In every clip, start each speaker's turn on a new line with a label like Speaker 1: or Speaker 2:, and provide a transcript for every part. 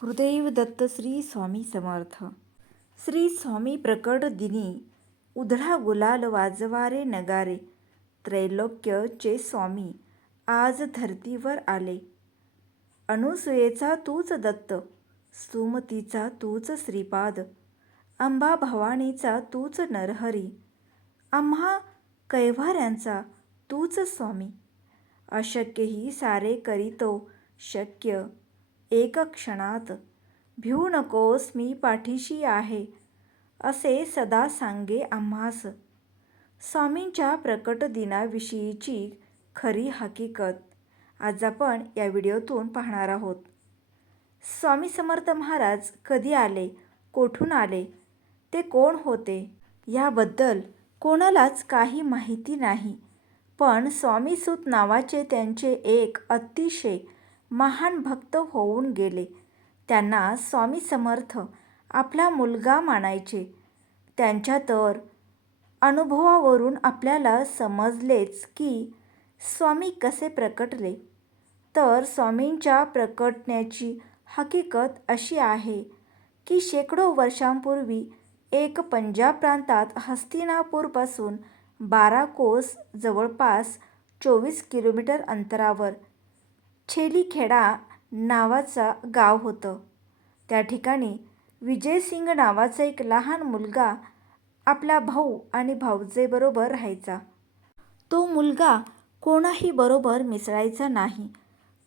Speaker 1: गुरुदेव दत्त श्री स्वामी समर्थ. श्री स्वामी प्रकट दिनी उधळा गुलाल वाजवारे नगारे त्रैलोक्य चे स्वामी आज धरतीवर आले. अनुसुयेचा तूच दत्त सुमतीचा तूच श्रीपाद अंबा भवानीचा तूच नरहरी आम्हा कैवाऱ्यांचा तूच स्वामी. अशक्यही सारे करीतो शक्य एक क्षणात. भिऊ नकोस मी पाठीशी आहे असे सदा सांगे आम्हास. स्वामींच्या प्रकट दिनाविषयीची खरी हकीकत आज आपण या व्हिडिओतून पाहणार आहोत. स्वामी समर्थ महाराज कधी आले कोठून आले ते कोण होते याबद्दल कोणालाच काही माहिती नाही. पण स्वामीसूत नावाचे त्यांचे एक अतिशय महान भक्त होऊन गेले. त्यांना स्वामी समर्थ आपला मुलगा मानायचे. त्यांच्या तर अनुभवावरून आपल्याला समजलेच की स्वामी कसे प्रकटले. तर स्वामींच्या प्रकटण्याची हकीकत अशी आहे की शेकडो वर्षांपूर्वी एक पंजाब प्रांतात हस्तिनापूरपासून बारा कोस जवळपास चोवीस किलोमीटर अंतरावर छेलीखेडा नावाचा गाव होतं. त्या ठिकाणी विजयसिंग नावाचा एक लहान मुलगा आपला भाऊ आणि भाऊजेबरोबर राहायचा. तो मुलगा कोणाही बरोबर मिसळायचा नाही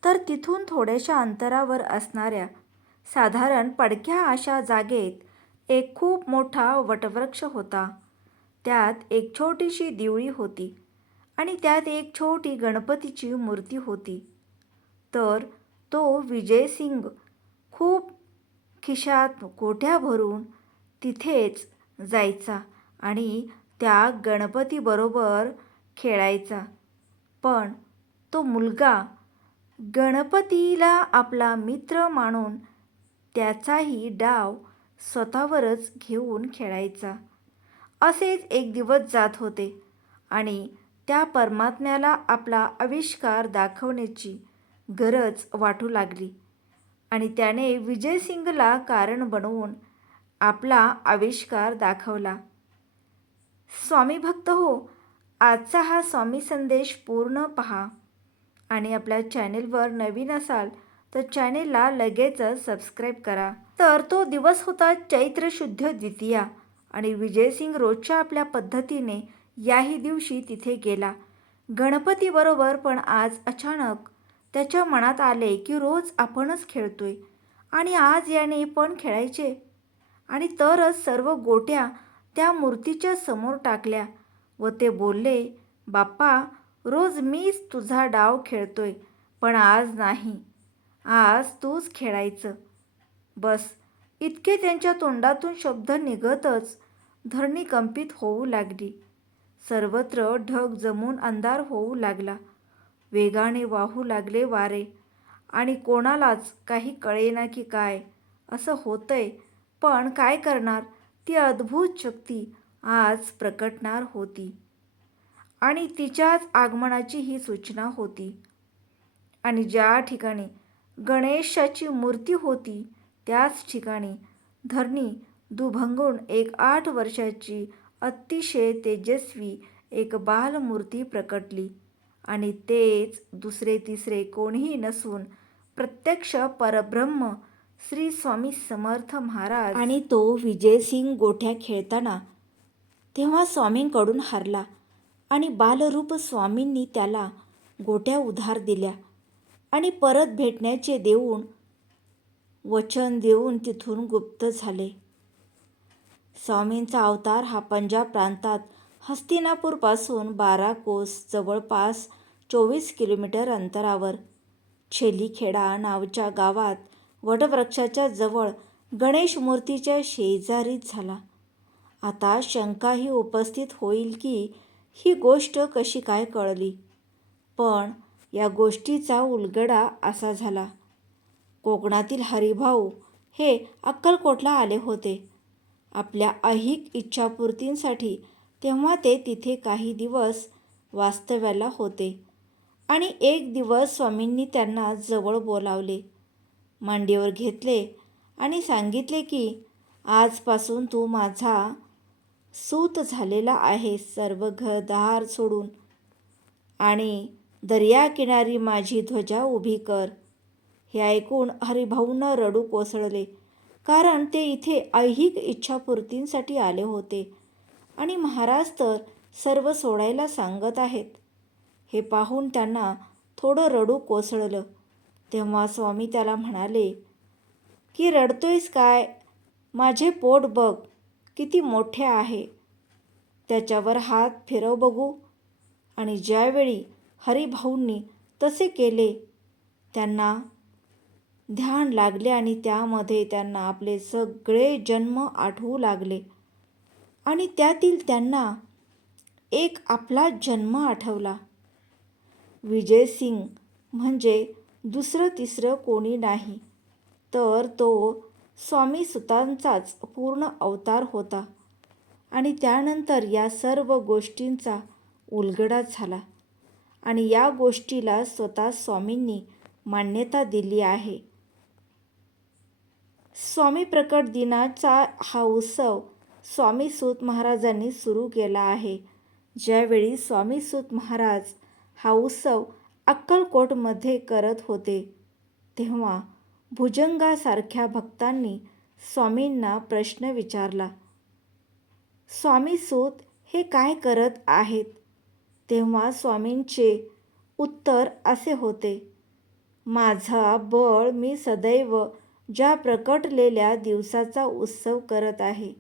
Speaker 1: तर तिथून थोड्याशा अंतरावर असणाऱ्या साधारण पडक्या अशा जागेत एक खूप मोठा वटवृक्ष होता. त्यात एक छोटीशी दिवळी होती आणि त्यात एक छोटी गणपतीची मूर्ती होती. तर तो विजयसिंग खूप खिशात गोठ्या भरून तिथेच जायचा आणि त्या गणपतीबरोबर खेळायचा. पण तो मुलगा गणपतीला आपला मित्र मानून त्याचाही डाव स्वतःवरच घेऊन खेळायचा. असेच एक दिवस जात होते आणि त्या परमात्म्याला आपला आविष्कार दाखवण्याची गरज वाटू लागली. आणि त्याने विजयसिंगला कारण बनवून आपला आविष्कार दाखवला. स्वामी भक्त हो आजचा हा स्वामी संदेश पूर्ण पहा. आणि आपल्या चॅनेलवर नवीन असाल तर चॅनेलला लगेचच सबस्क्राईब करा. तर तो दिवस होता चैत्र शुद्ध द्वितीया. आणि विजयसिंग रोजच्या आपल्या पद्धतीने याही दिवशी तिथे गेला. गणपतीबरोबर पण आज अचानक त्याच्या मनात आले की रोज आपणच खेळतोय आणि आज याने पण खेळायचे. आणि तरच सर्व गोट्या त्या मूर्तीच्या समोर टाकल्या व ते बोलले बाप्पा रोज मीच तुझा डाव खेळतोय पण आज नाही. आज तूच खेळायचं. बस इतके त्यांच्या तोंडातून शब्द निघतच धरणी कंपित होऊ लागली. सर्वत्र ढग जमून अंधार होऊ लागला. वेगाने वाहू लागले वारे. आणि कोणालाच काही कळेना की काय. असं होतंय. पण काय करणार? ती अद्भुत शक्ती आज प्रकटणार होती. आणि तिच्याच आगमनाची ही सूचना होती. आणि ज्या ठिकाणी गणेशाची मूर्ती होती त्याच ठिकाणी धरणी दुभंगून एक आठ वर्षाची अतिशय तेजस्वी एक बालमूर्ती प्रकटली. आणि तेच दुसरे तिसरे कोणीही नसून प्रत्यक्ष परब्रह्म श्री स्वामी समर्थ महाराज. आणि तो विजयसिंग गोठ्या खेळताना तेव्हा स्वामींकडून हरला आणि बालरूप स्वामींनी त्याला गोट्या उधार दिल्या आणि परत भेटण्याचे देऊन वचन देऊन तिथून गुप्त झाले. स्वामींचा अवतार हा पंजाब प्रांतात हस्तिनापूरपासून बारा कोस जवळपास चोवीस किलोमीटर अंतरावर. छेलीखेडा नावच्या गावात वटवृक्षाच्या जवळ गणेश मूर्तीच्या शेजारीच झाला. आता शंकाही उपस्थित होईल की ही गोष्ट कशी काय कळली. पण या गोष्टीचा उलगडा असा झाला. कोकणातील हरिभाऊ हे अक्कलकोटला आले होते. आपल्या अहिक इच्छापूर्तींसाठी तेव्हा ते तिथे काही दिवस वास्तव्याला होते. आणि एक दिवस स्वामींनी त्यांना जवळ बोलावले. मांडीवर घेतले आणि सांगितले की आजपासून तू माझा सूत झालेला आहे सर्व घरदार सोडून. आणि दर्याकिनारी माझी ध्वजा उभी कर. हे ऐकून हरिभाऊंना रडू कोसळले कारण ते इथे ऐहिक इच्छापूर्तींसाठी आले होते. आणि महाराज तर सर्व सोडायला सांगत आहेत. हे पाहून त्यांना थोडं रडू कोसळलं. तेव्हा स्वामी त्याला म्हणाले की रडतोयस काय? माझे पोट बघ किती मोठे आहे. त्याच्यावर हात फिरव बघू. आणि ज्यावेळी हरिभाऊंनी तसे केले त्यांना ध्यान लागले आणि त्यामध्ये त्यांना आपले सगळे जन्म आठवू लागले. आणि त्यातील त्यांना एक आपला जन्म आठवला. विजय सिंग म्हणजे दुसरं तिसरं कोणी नाही. तर तो स्वामी सुतांचाच पूर्ण अवतार होता. आणि त्यानंतर या सर्व गोष्टींचा उलगडा झाला. आणि या गोष्टीला स्वतः स्वामींनी मान्यता दिली आहे. स्वामी प्रकट दिनाचा हा उत्सव स्वामी सूत महाराजांनी सुरू केला आहे. ज्यावेळी स्वामी सूत महाराज हा उत्सव अक्कलकोटमध्ये करत होते. तेव्हा भुजंगासारख्या भक्तांनी स्वामींना प्रश्न विचारला स्वामी सूत हे काय करत आहेत? तेव्हा स्वामींचे उत्तर असे होते माझा बळ मी सदैव ज्या प्रकटलेल्या दिवसाचा उत्सव करत आहे.